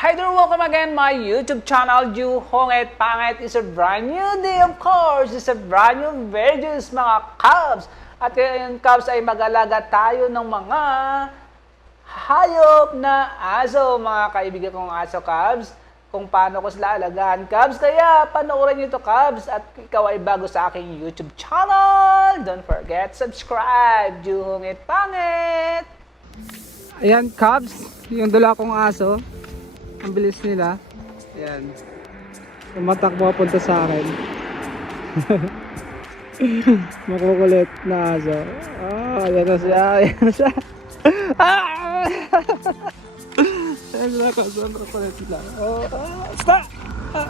Hi there, welcome again my YouTube channel, Ju Hongit Pangit. It's a brand new day, of course. It's a brand new videos, mga Cubs. At ngayon, Cubs, ay mag-alaga tayo ng mga hayop na aso, mga kaibigan kong aso, Cubs. Kung paano ko sila alagaan, Cubs. Kaya panoorin nyo to, Cubs. At ikaw ay bago sa aking YouTube channel. Don't forget, subscribe. Ju Hongit Pangit. Ayan, Cubs. Yung dala kong aso. Ang bilis nila. Ayan. Tumatakbo punta sa akin. Makukulit na aso. Ah, ayan na siya. Ayan na siya. Ah! Sila kasi ang kukulit sila. Oh, ah, stop! Ah.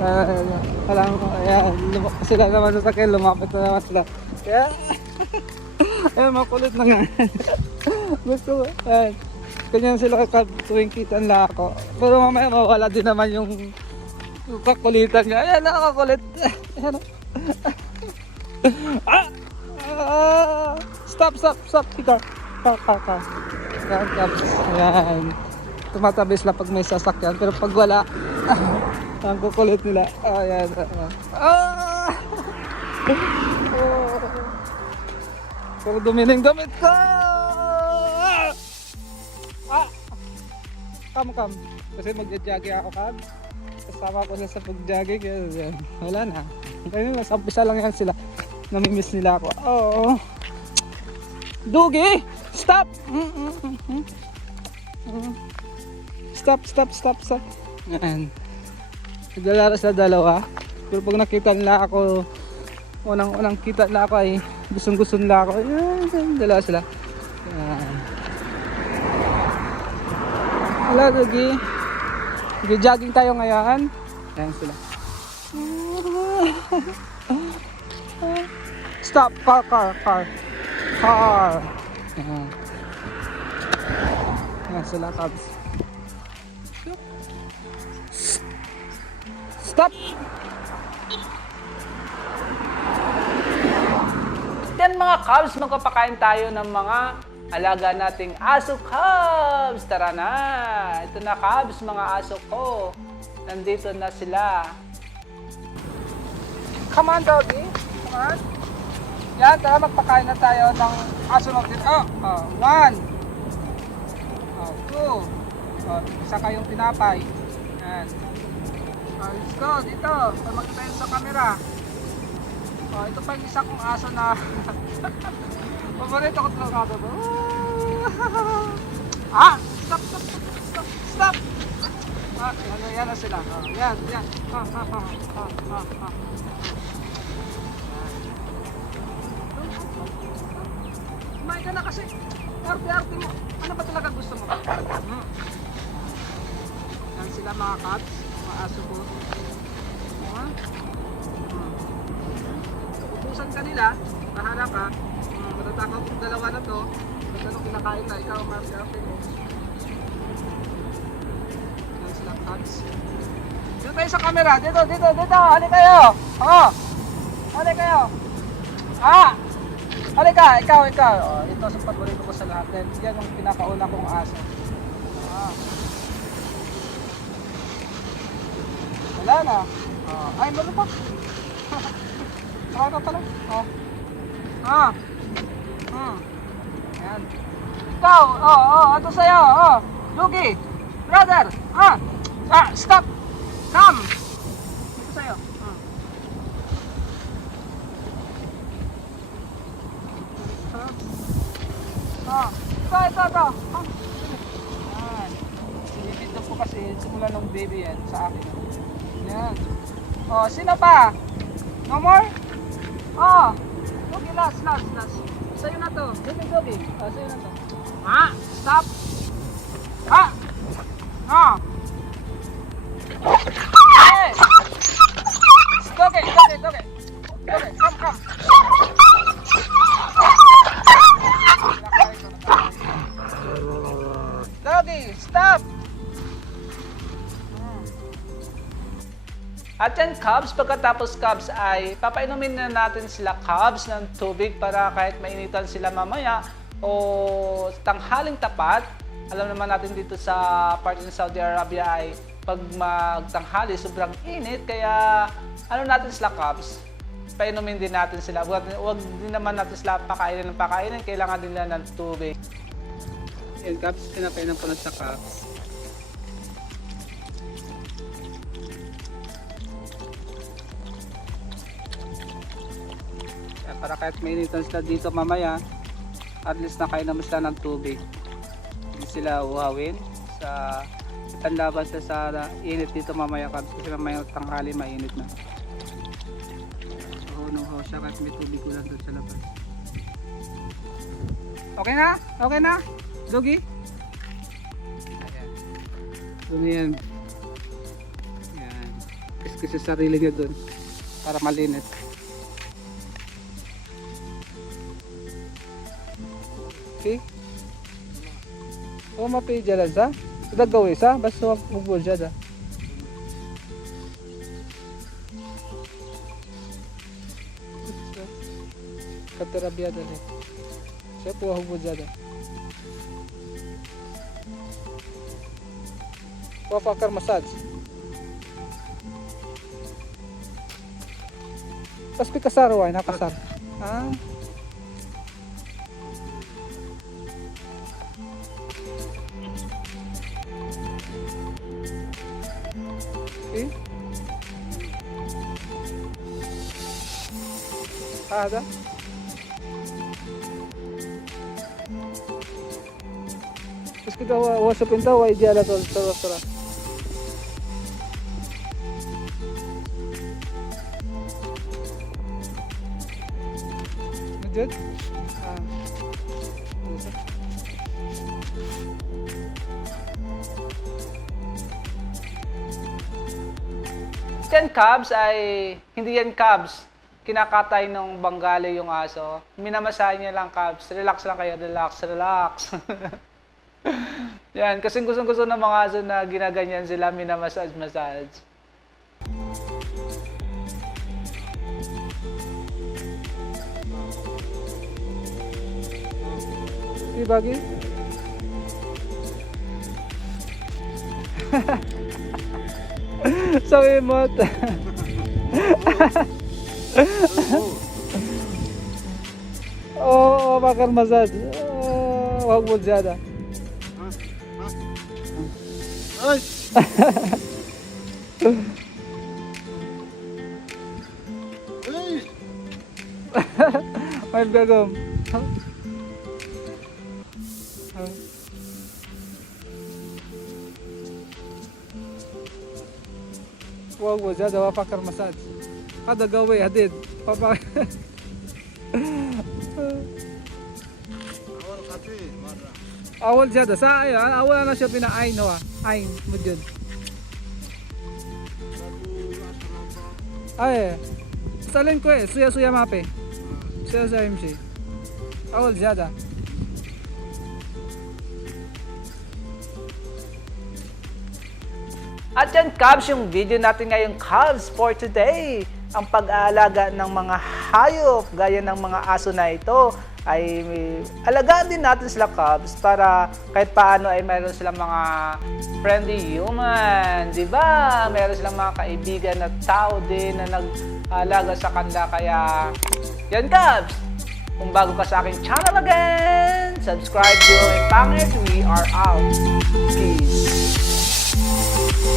Ah, ayan. Alam ko, ayan. Sila naman sa akin, lumapit na naman sila. Kaya, ayan, makulit na nga. Gusto ko, ayan. Ganyan sila tuwing kita nila ako. Pero mamaya mawala din naman yung, yung kakulitan niya. Ayan, nakakakulit. Ayan. ah! ah! Stop, stop, stop. Ikaw. Ikaw, ikaw, ikaw. Ayan, caps. Ayan. Tumatabi sila pag may sasakyan. Pero pag wala, ang kukulit nila. Ayan. Ah! Oh. Pero dumi na yung damit ko! Come, come. Kasi magja-jogging ako, kam. Kasama ko sila sa pag-jogging. Wala na. Kaya mas umpisa lang yan sila. Namimiss nila ako. Oo. Dugi! Stop! Stop, stop, stop, stop. Yan. Naglalaro sa dalawa. Pero pag nakita nila ako, unang-unang kita nila ako ay gustong-gusto nila ako. Yan, dalawa sila. Yan. Wala, Dugi. Sige, jogging tayo ngayon. Ayan sila. Stop! Car, car, car. Car. Ayan. Ayan sila, Cubs. Stop! Then mga Cubs, magpapakain tayo ng mga alaga nating aso Cubs. Tara na! Ito na Cubs, mga aso ko. Nandito na sila. Come on, doggy. Come on. Yan, tara magpakain na tayo ng aso natin. Oh, oh, one. Oh, two. Oh, isa kayong tinapay. Yan. Oh, let's go, dito. Para makita yun sa camera. Oh, ito pa yung isa kong aso na paborito ko talaga ito. ah! Stop, stop, stop, stop, stop! Ah, yan, yan na sila. Oh, yan, yan. Ah, ah, ah, ah, ah, ah. Kumain ka na kasi. Arte-arte mo. Ano ba talaga gusto mo? Hmm. Yan sila mga cats, mga aso ko. Ah. Hmm. Ubusan ka nila, bahala ka. Matatakaw kong dalawa na to. Kung ano kinakain na, ikaw marte-arte mo. Yan sila cats. Dito tayo sa camera. Dito, dito, dito. Hali kayo. Oh. Hali kayo. Ah! Hali ka, ikaw, ikaw. Oh, ito sa paborito ko sa lahat. Yan, yan yung pinakauna kong aso. Ah. Wala na. Oh, ay, meron pa. Saka ka. Oh. Ah. Hmm. Ayan. Ikaw, oh, oh, ito sa'yo, oh. Lugi. Brother. Ah. Ah, stop. Come. Ito sa'yo. Hmm. Ah, ito, ito, ito. Ah. Yan. Sinipindot ko kasi simula nung baby yan sa akin. Yan. Oh, sino pa? No more? Oh. Okay, last, last, last. Sa'yo na to. Dito, Jogi. Oh, sa'yo na to. Ah, stop. At yan, Cubs, pagkatapos Cubs ay papainumin na natin sila Cubs ng tubig para kahit mainitan sila mamaya, o tanghaling tapat. Alam naman natin dito sa part ng Saudi Arabia ay pag magtanghali sobrang init kaya ano natin sila cups painumin din natin sila. Huwag, huwag din naman natin sila pakainin ng pakainin. Kailangan din nila ng tubig. Yan, cups. Pinapainan ko na sa cups. Para kahit mainitan sila dito mamaya, at least nakainom sila ng tubig. Hindi sila uhawin sa panlaban sa sa init dito mamaya kasi mamaya tanghali mainit na. Oo, no, ho, siya kahit may tubig ulan doon sa labas. Okay na? Okay na? Dogi? Ayan. Doon yan. Yan. Kiskis sa sarili niya doon. Para malinis. Okay? Oh, mapi jalan sa? Sudah gawe sa? Basta wag mo dyan ah. Katerabia dali. Siya po ako dyan ah. Wafakar massage. Pas pi kasar wai na kasar. Ah. إيه؟ هذا؟ بس كده هو هو سبين ده هو إديالة الصراحة مجد آه. Yan Cubs ay hindi yan Cubs. Kinakatay ng Bengali yung aso. Minamasahe niya lang Cubs. Relax lang kayo, relax, relax. yan, kasi gusto gusto ng mga aso na ginaganyan sila, minamassage, massage. Di bagi? Sabi mo, Oo, oh, bakar massage. Oh, wag mo ziyada. Ay! Ay! May gagawin. Wag mo ziyada, wa bakar massage. Kada gawe, hadid. Papa. Awal kati, marah. Awal ziyada. Sa ayo, awal na siya pina-ain, ho. Ain, mo dyan. Baru rasa apa? Ay, At yan, Cubs, yung video natin ngayon, Cubs, for today. Ang pag-aalaga ng mga hayop, gaya ng mga aso na ito, ay alagaan din natin sila, Cubs, para kahit paano ay mayroon silang mga friendly human, di ba? Meron silang mga kaibigan na tao din na nag-alaga sa kanila. Kaya, yan, Cubs! Kung bago ka sa aking channel again, subscribe, and Pangit, we are out. Peace!